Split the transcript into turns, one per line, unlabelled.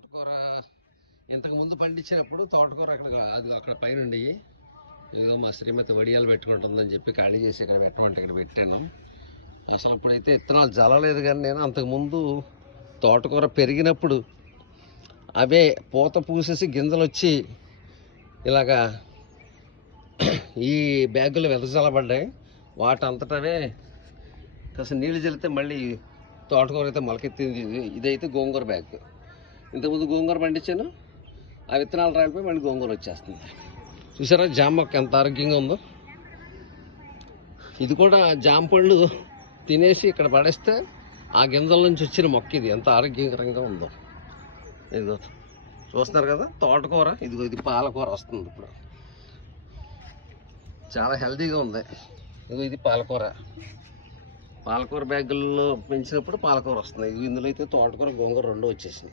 తోటకూర ఇంతకు ముందు పండించినప్పుడు తోటకూర అక్కడ అది అక్కడ పైన ఉండేవి ఇదిగో మా శ్రీమతి వడియాలు పెట్టుకుంటుందని చెప్పి ఖాళీ చేసి ఇక్కడ పెట్టమంటే ఇక్కడ పెట్టాను. అసలు ఇప్పుడైతే ఇత్తనాలు జలలేదు కానీ నేను అంతకుముందు తోటకూర పెరిగినప్పుడు అవే పూత పూసేసి గింజలు వచ్చి ఇలాగా ఈ బ్యాగులు వెదజల్లబడ్డాయి వాటి అంతటవే కాస్త నీళ్ళు చల్లితే మళ్ళీ తోటకూర అయితే మొలకెత్తింది. ఇదైతే గోంగూర బ్యాగ్. ఇంతకుముందు గోంగూర పండించాను. ఆ విత్తనాలు రాలిపోయి మళ్ళీ గోంగూర వచ్చేస్తుంది. చూసారా? జామ మొక్క ఎంత ఆరోగ్యంగా ఉందో. ఇది కూడా జామ పళ్ళు తినేసి ఇక్కడ పడేస్తే ఆ గింజల నుంచి వచ్చిన మొక్క ఇది. ఎంత ఆరోగ్యకరంగా ఉందో. ఇదిగో చూస్తున్నారు కదా? తోటకూర ఇదిగో ఇది పాలకూర వస్తుంది ఇప్పుడు. చాలా హెల్తీగా ఉంది. ఇదిగో ఇది పాలకూర. పాలకూర బ్యాగుల్లో పెంచినప్పుడు పాలకూర వస్తుంది. ఇందులో అయితే తోటకూర గోంగూర రెండు వచ్చేసింది